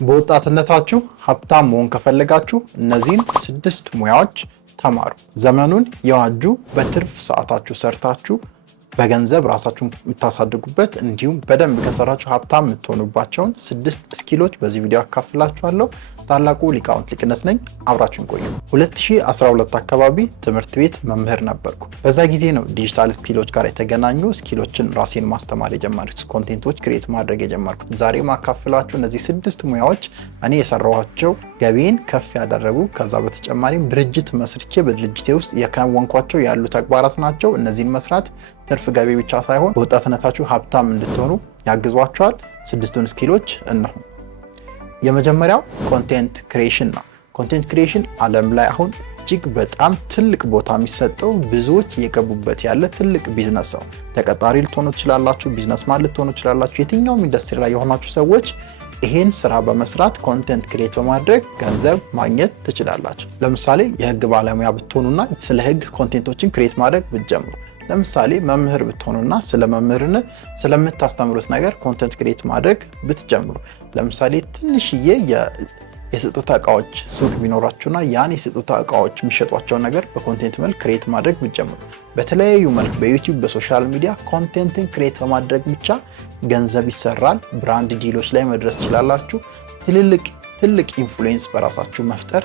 በወጣትነታችሁ ሀብታም መሆን ከፈለጋችሁ እነዚህን 6 ሙያዎች ተማሩ። ዘመኑን የዋጁ በትርፍ ሰዓታችሁ ሰርታችሁ በገንዘብ ራሳችሁን የምታሳድጉበት እንዲሁም በደንብ ከሰራችሁ ሀብታም የምትሆኑባቸውን 6 ስኪሎች በዚህ ቪዲዮ አካፍላችኋለሁ። ታላቁ ሊቃውንት ሊቅነት ነኝ። አብራችሁን ቆዩ። 2012 አካባቢ ትምህርት ቤት መምህር ነበርኩ። በዛ ጊዜ ነው ዲጂታል ስኪሎች ጋር የተገናኙ ስኪሎችን ራሴን ማስተማር የጀመርኩት፣ ኮንቴንቶች ክሬት ማድረግ የጀመርኩት። ዛሬ ማካፍላችሁ እነዚህ 6 ሙያዎች እኔ የሰራኋቸው ገቢን ከፍ ያደረጉ፣ ከዛ በተጨማሪም ድርጅት መስርቼ በድርጅቴ ውስጥ የከወንኳቸው ያሉ ተግባራት ናቸው። እነዚህን መስራት ትርፍ ገቢ ብቻ ሳይሆን በወጣትነታችሁ ሀብታም እንድትሆኑ ያግዟቸዋል። 6ቱን ስኪሎች እነሆ። የመጀመሪያው ኮንቴንት ክሪኤሽን ነው። ኮንቴንት ክሪኤሽን ዓለም ላይ አሁን እጅግ በጣም ትልቅ ቦታ የሚሰጠው፣ ብዙዎች እየገቡበት ያለ ትልቅ ቢዝነስ ነው። ተቀጣሪ ልትሆኑ ትችላላችሁ፣ ቢዝነስማን ልትሆኑ ትችላላችሁ። የትኛውም ኢንዱስትሪ ላይ የሆናችሁ ሰዎች ይሄን ስራ በመስራት ኮንቴንት ክሬት በማድረግ ገንዘብ ማግኘት ትችላላችሁ። ለምሳሌ የህግ ባለሙያ ብትሆኑና ስለ ህግ ኮንቴንቶችን ክሬት ማድረግ ብትጀምሩ፣ ለምሳሌ መምህር ብትሆኑና ስለ መምህርነት ስለምታስተምሩት ነገር ኮንቴንት ክሬት ማድረግ ብትጀምሩ፣ ለምሳሌ ትንሽዬ የስጦታ እቃዎች ሱቅ ቢኖራችሁና ያን የስጦታ እቃዎች የሚሸጧቸው ነገር በኮንቴንት መልክ ክሬት ማድረግ ብትጀምሩ፣ በተለያዩ መልክ በዩቲዩብ በሶሻል ሚዲያ ኮንቴንትን ክሬት በማድረግ ብቻ ገንዘብ ይሰራል። ብራንድ ዲሎች ላይ መድረስ ትችላላችሁ። ትልቅ ኢንፍሉዌንስ በራሳችሁ መፍጠር፣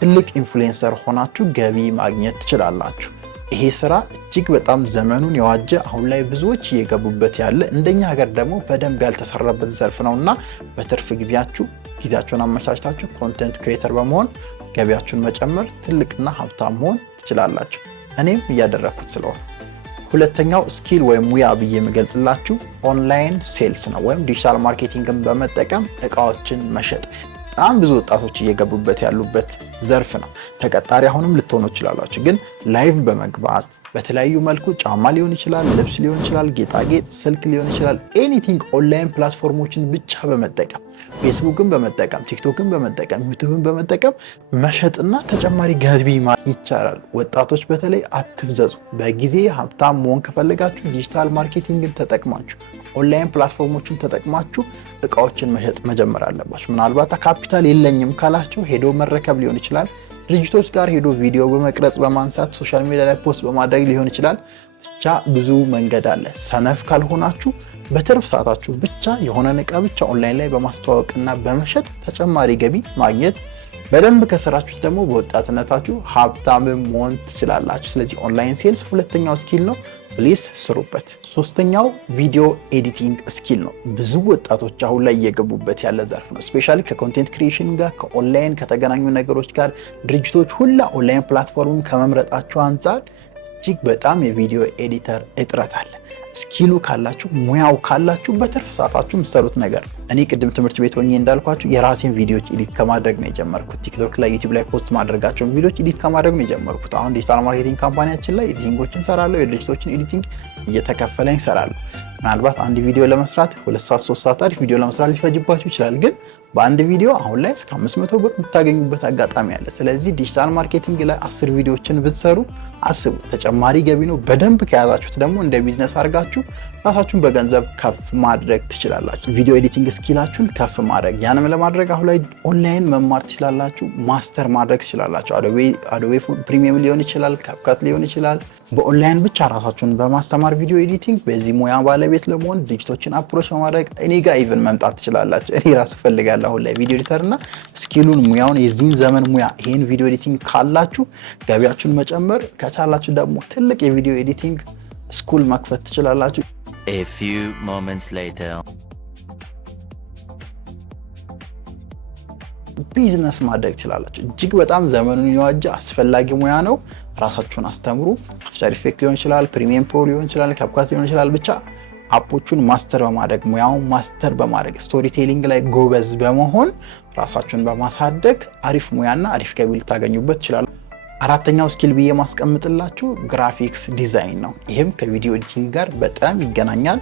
ትልቅ ኢንፍሉዌንሰር ሆናችሁ ገቢ ማግኘት ትችላላችሁ። ይሄ ስራ እጅግ በጣም ዘመኑን የዋጀ አሁን ላይ ብዙዎች እየገቡበት ያለ እንደኛ ሀገር ደግሞ በደንብ ያልተሰራበት ዘርፍ ነውና በትርፍ ጊዜያችሁን አመቻችታችሁ ኮንቴንት ክሬተር በመሆን ገቢያችሁን መጨመር፣ ትልቅና ሀብታም መሆን ትችላላችሁ። እኔም እያደረኩት ስለሆነ። ሁለተኛው ስኪል ወይም ሙያ ብዬ የምገልጽላችሁ ኦንላይን ሴልስ ነው፣ ወይም ዲጂታል ማርኬቲንግን በመጠቀም እቃዎችን መሸጥ። በጣም ብዙ ወጣቶች እየገቡበት ያሉበት ዘርፍ ነው። ተቀጣሪ አሁንም ልትሆኑ ትችላላችሁ፣ ግን ላይቭ በመግባት በተለያዩ መልኩ ጫማ ሊሆን ይችላል፣ ልብስ ሊሆን ይችላል፣ ጌጣጌጥ፣ ስልክ ሊሆን ይችላል፣ ኤኒቲንግ ኦንላይን ፕላትፎርሞችን ብቻ በመጠቀም ፌስቡክን በመጠቀም ቲክቶክን በመጠቀም ዩቲዩብን በመጠቀም መሸጥና ተጨማሪ ገቢ ማግኘት ይቻላል። ወጣቶች በተለይ አትፍዘዙ። በጊዜ ሀብታም መሆን ከፈለጋችሁ ዲጂታል ማርኬቲንግን ተጠቅማችሁ ኦንላይን ፕላትፎርሞችን ተጠቅማችሁ እቃዎችን መሸጥ መጀመር አለባችሁ። ምናልባት ካፒታል የለኝም ካላችሁ ሄዶ መረከብ ሊሆን ይችላል። ድርጅቶች ጋር ሄዶ ቪዲዮ በመቅረጽ በማንሳት ሶሻል ሚዲያ ላይ ፖስት በማድረግ ሊሆን ይችላል። ብቻ ብዙ መንገድ አለ። ሰነፍ ካልሆናችሁ በትርፍ ሰዓታችሁ ብቻ የሆነ እቃ ብቻ ኦንላይን ላይ በማስተዋወቅና በመሸጥ ተጨማሪ ገቢ ማግኘት፣ በደንብ ከሰራችሁት ደግሞ በወጣትነታችሁ ሀብታም መሆን ትችላላችሁ። ስለዚህ ኦንላይን ሴልስ ሁለተኛው ስኪል ነው። ፕሊስ ስሩበት። ሶስተኛው ቪዲዮ ኤዲቲንግ ስኪል ነው። ብዙ ወጣቶች አሁን ላይ እየገቡበት ያለ ዘርፍ ነው። ስፔሻሊ ከኮንቴንት ክሪኤሽን ጋር ከኦንላይን ከተገናኙ ነገሮች ጋር ድርጅቶች ሁላ ኦንላይን ፕላትፎርም ከመምረጣቸው አንጻር እጅግ በጣም የቪዲዮ ኤዲተር እጥረት አለ። ስኪሉ ካላችሁ ሙያው ካላችሁ በትርፍ ሰዓታችሁ የምትሰሩት ነገር ነው። እኔ ቅድም ትምህርት ቤት ሆኜ እንዳልኳችሁ የራሴን ቪዲዮዎች ኤዲት ከማድረግ ነው የጀመርኩት። ቲክቶክ ላይ ዩቲዩብ ላይ ፖስት ማድረጋቸውን ቪዲዮዎች ኤዲት ከማድረግ ነው የጀመርኩት። አሁን ዲጂታል ማርኬቲንግ ካምፓኒያችን ላይ ኤዲቲንጎችን እሰራለሁ። የድርጅቶችን ኤዲቲንግ እየተከፈለኝ እሰራለሁ። ምናልባት አንድ ቪዲዮ ለመስራት 2 ሰዓት 3 ሰዓት አሪፍ ቪዲዮ ለመስራት ሊፈጅባችሁ ይችላል። ግን በአንድ ቪዲዮ አሁን ላይ እስከ 500 ብር የምታገኙበት አጋጣሚ አለ። ስለዚህ ዲጂታል ማርኬቲንግ ላይ 10 ቪዲዮዎችን ብትሰሩ አስቡ፣ ተጨማሪ ገቢ ነው። በደንብ ከያዛችሁት ደግሞ እንደ ቢዝነስ አድርጋችሁ ራሳችሁን በገንዘብ ከፍ ማድረግ ትችላላችሁ። ቪዲዮ ኤዲቲንግ ስኪላችሁን ከፍ ማድረግ፣ ያንም ለማድረግ አሁን ላይ ኦንላይን መማር ትችላላችሁ፣ ማስተር ማድረግ ትችላላችሁ። አዶቤ ፕሪሚየም ሊሆን ይችላል፣ ካፕካት ሊሆን ይችላል። በኦንላይን ብቻ ራሳችሁን በማስተማር ቪዲዮ ኤዲቲንግ በዚህ ሙያ ባለቤት ለመሆን ድርጅቶችን አፕሮች በማድረግ እኔ ጋር ኢቨን መምጣት ትችላላችሁ። እኔ ራሱ ፈልጋለሁ አሁን ላይ ቪዲዮ ኤዲተር እና ስኪሉን ሙያውን የዚህን ዘመን ሙያ ይሄን ቪዲዮ ኤዲቲንግ ካላችሁ ገቢያችሁን መጨመር ከቻላችሁ ደግሞ ትልቅ የቪዲዮ ኤዲቲንግ ስኩል መክፈት ትችላላችሁ። A few moments later ቢዝነስ ማድረግ ትችላላችሁ። እጅግ በጣም ዘመኑን የዋጀ አስፈላጊ ሙያ ነው። ራሳችሁን አስተምሩ። አፍተር ኢፌክት ሊሆን ይችላል፣ ፕሪሚየም ፕሮ ሊሆን ይችላል፣ ካፕካት ሊሆን ይችላል። ብቻ አፖቹን ማስተር በማድረግ ሙያውን ማስተር በማድረግ ስቶሪ ቴሊንግ ላይ ጎበዝ በመሆን ራሳችሁን በማሳደግ አሪፍ ሙያና አሪፍ ገቢ ልታገኙበት ይችላል። አራተኛው ስኪል ብዬ ማስቀምጥላችሁ ግራፊክስ ዲዛይን ነው። ይህም ከቪዲዮ ኤዲቲንግ ጋር በጣም ይገናኛል።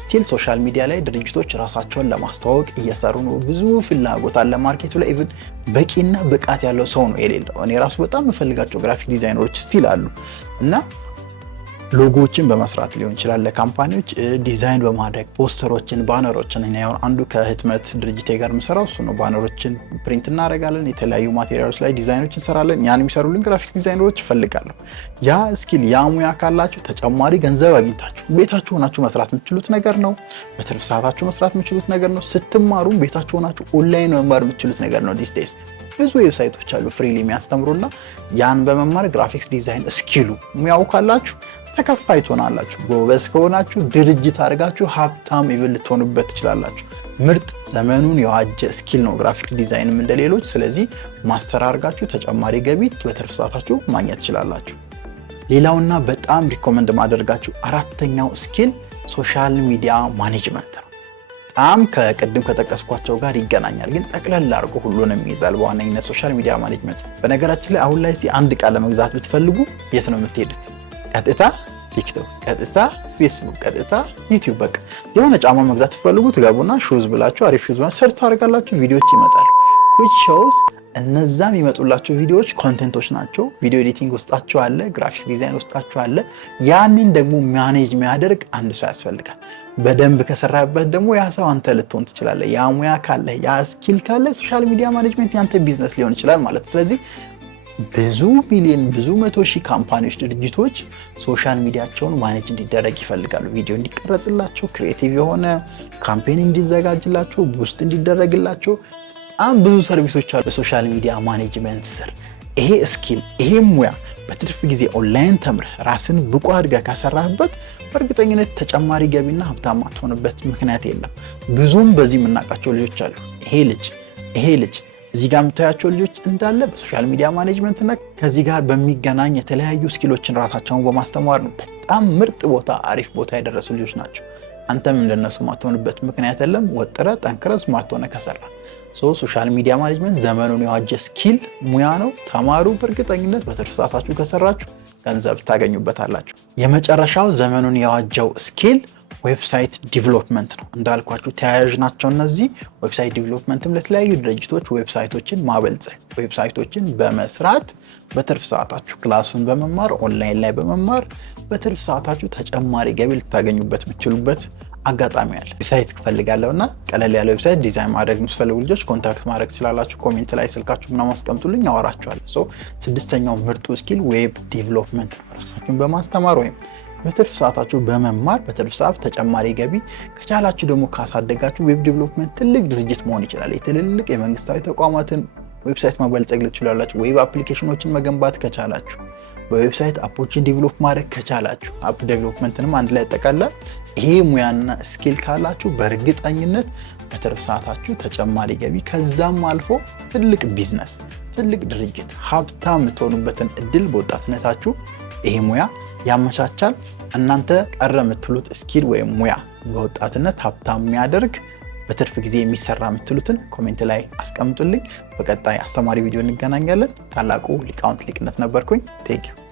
ስቲል ሶሻል ሚዲያ ላይ ድርጅቶች ራሳቸውን ለማስተዋወቅ እየሰሩ ነው። ብዙ ፍላጎት አለ ማርኬቱ ላይ። ኢቭን በቂና ብቃት ያለው ሰው ነው የሌለው። እኔ ራሱ በጣም የምፈልጋቸው ግራፊክ ዲዛይነሮች ስቲል አሉ እና ሎጎዎችን በመስራት ሊሆን ይችላል ለካምፓኒዎች ዲዛይን በማድረግ ፖስተሮችን፣ ባነሮችን እኔ አሁን አንዱ ከህትመት ድርጅቴ ጋር የምሰራው እሱ ነው። ባነሮችን ፕሪንት እናደርጋለን፣ የተለያዩ ማቴሪያሎች ላይ ዲዛይኖች እንሰራለን። ያን የሚሰሩልን ግራፊክ ዲዛይነሮች እፈልጋለሁ። ያ ስኪል ያ ሙያ ካላችሁ ተጨማሪ ገንዘብ አግኝታችሁ ቤታችሁ ሆናችሁ መስራት የምትችሉት ነገር ነው። በትርፍ ሰዓታችሁ መስራት የምትችሉት ነገር ነው። ስትማሩም ቤታችሁ ሆናችሁ ኦንላይን መማር የምትችሉት ነገር ነው። ዲስ ዴይስ ብዙ ዌብሳይቶች አሉ ፍሪሊ የሚያስተምሩና ያን በመማር ግራፊክስ ዲዛይን ስኪሉ ሙያው ካላችሁ ተከፋይ ትሆናላችሁ። ጎበዝ ከሆናችሁ ድርጅት አድርጋችሁ ሀብታም ኢቭን ልትሆኑበት ትችላላችሁ። ምርጥ ዘመኑን የዋጀ ስኪል ነው ግራፊክስ ዲዛይንም እንደሌሎች። ስለዚህ ማስተር አድርጋችሁ ተጨማሪ ገቢ በትርፍ ሰዓታችሁ ማግኘት ትችላላችሁ። ሌላውና በጣም ሪኮመንድ ማደርጋችሁ አራተኛው ስኪል ሶሻል ሚዲያ ማኔጅመንት ነው። በጣም ከቅድም ከጠቀስኳቸው ጋር ይገናኛል፣ ግን ጠቅለል አድርጎ ሁሉንም ይይዛል። በዋነኝነት ሶሻል ሚዲያ ማኔጅመንት በነገራችን ላይ አሁን ላይ አንድ ዕቃ ለመግዛት ብትፈልጉ የት ነው የምትሄዱት? ቀጥታ ቲክቶክ፣ ቀጥታ ፌስቡክ፣ ቀጥታ ዩቲዩብ። በቃ የሆነ ጫማ መግዛት ትፈልጉ ትገቡና ሹዝ ብላችሁ አሪፍ ሹዝ ሰርች ታደርጋላችሁ፣ ቪዲዮዎች ይመጣሉ። which shows እነዛም ይመጡላችሁ ቪዲዮዎች ኮንቴንቶች ናቸው። ቪዲዮ ኤዲቲንግ ውስጣቸው አለ፣ ግራፊክስ ዲዛይን ውስጣቸው አለ። ያንን ደግሞ ማኔጅ የሚያደርግ አንድ ሰው ያስፈልጋል። በደንብ ከሰራበት ደግሞ ያ ሰው አንተ ልትሆን ትችላለህ። ያ ሙያ ካለ ያ ስኪል ካለ ሶሻል ሚዲያ ማኔጅመንት ያንተ ቢዝነስ ሊሆን ይችላል ማለት። ስለዚህ ብዙ ሚሊዮን ብዙ 100 ሺህ ካምፓኒዎች ድርጅቶች ሶሻል ሚዲያቸውን ማኔጅ እንዲደረግ ይፈልጋሉ። ቪዲዮ እንዲቀረጽላቸው፣ ክሪኤቲቭ የሆነ ካምፔን እንዲዘጋጅላቸው፣ ቡስት እንዲደረግላቸው በጣም ብዙ ሰርቪሶች አሉ በሶሻል ሚዲያ ማኔጅመንት ስር። ይሄ ስኪል ይሄ ሙያ በትርፍ ጊዜ ኦንላይን ተምረህ ራስን ብቁ አድርገህ ካሰራህበት በእርግጠኝነት ተጨማሪ ገቢና ሀብታም አትሆንበት ምክንያት የለም። ብዙም በዚህ የምናውቃቸው ልጆች አሉ። ይሄ ልጅ እዚህ ጋር የምታያቸው ልጆች እንዳለ በሶሻል ሚዲያ ማኔጅመንት እና ከዚህ ጋር በሚገናኝ የተለያዩ ስኪሎችን ራሳቸውን በማስተማር ነው በጣም ምርጥ ቦታ አሪፍ ቦታ የደረሱ ልጆች ናቸው። አንተም እንደነሱ ማትሆንበት ምክንያት የለም። ወጥረህ ጠንክረህ ስማርት ሆነህ ከሰራ ሶሻል ሚዲያ ማኔጅመንት ዘመኑን የዋጀ ስኪል ሙያ ነው። ተማሩ። በእርግጠኝነት በትርፍ ሰዓታችሁ ከሰራችሁ ገንዘብ ታገኙበታላችሁ። የመጨረሻው ዘመኑን የዋጀው ስኪል ዌብሳይት ዲቨሎፕመንት ነው። እንዳልኳችሁ ተያያዥ ናቸው እነዚህ። ዌብሳይት ዲቨሎፕመንትም ለተለያዩ ድርጅቶች ዌብሳይቶችን ማበልጸግ፣ ዌብሳይቶችን በመስራት በትርፍ ሰዓታችሁ ክላሱን በመማር ኦንላይን ላይ በመማር በትርፍ ሰዓታችሁ ተጨማሪ ገቢ ልታገኙበት የምትችሉበት አጋጣሚ አለ። ዌብሳይት ትፈልጋለሁና ቀለል ያለ ዌብሳይት ዲዛይን ማድረግ የምትፈልጉ ልጆች ኮንታክት ማድረግ ትችላላችሁ። ኮሜንት ላይ ስልካችሁ ምናምን አስቀምጡልኝ፣ አወራችኋለሁ። ስድስተኛው ምርጡ ስኪል ዌብ ዲቨሎፕመንት ነው። ራሳችሁን በማስተማር ወይም በትርፍ ሰዓታችሁ በመማር በትርፍ ሰዓት ተጨማሪ ገቢ ከቻላችሁ ደግሞ ካሳደጋችሁ ዌብ ዲቨሎፕመንት ትልቅ ድርጅት መሆን ይችላል። የትልልቅ የመንግስታዊ ተቋማትን ዌብሳይት ማበልጸግ ትችላላችሁ። ዌብ አፕሊኬሽኖችን መገንባት ከቻላችሁ፣ በዌብሳይት አፖችን ዲቨሎፕ ማድረግ ከቻላችሁ፣ አፕ ዲቨሎፕመንትንም አንድ ላይ ያጠቃላል። ይሄ ሙያና ስኪል ካላችሁ በእርግጠኝነት በትርፍ ሰዓታችሁ ተጨማሪ ገቢ ከዛም አልፎ ትልቅ ቢዝነስ፣ ትልቅ ድርጅት፣ ሀብታም የምትሆኑበትን እድል በወጣትነታችሁ ይሄ ሙያ ያመቻቻል። እናንተ ቀረ የምትሉት ስኪል ወይም ሙያ በወጣትነት ሀብታም የሚያደርግ በትርፍ ጊዜ የሚሰራ የምትሉትን ኮሜንት ላይ አስቀምጡልኝ። በቀጣይ አስተማሪ ቪዲዮ እንገናኛለን። ታላቁ ሊቃውንት ሊቅነት ነበርኩኝ። ቴንክ ዩ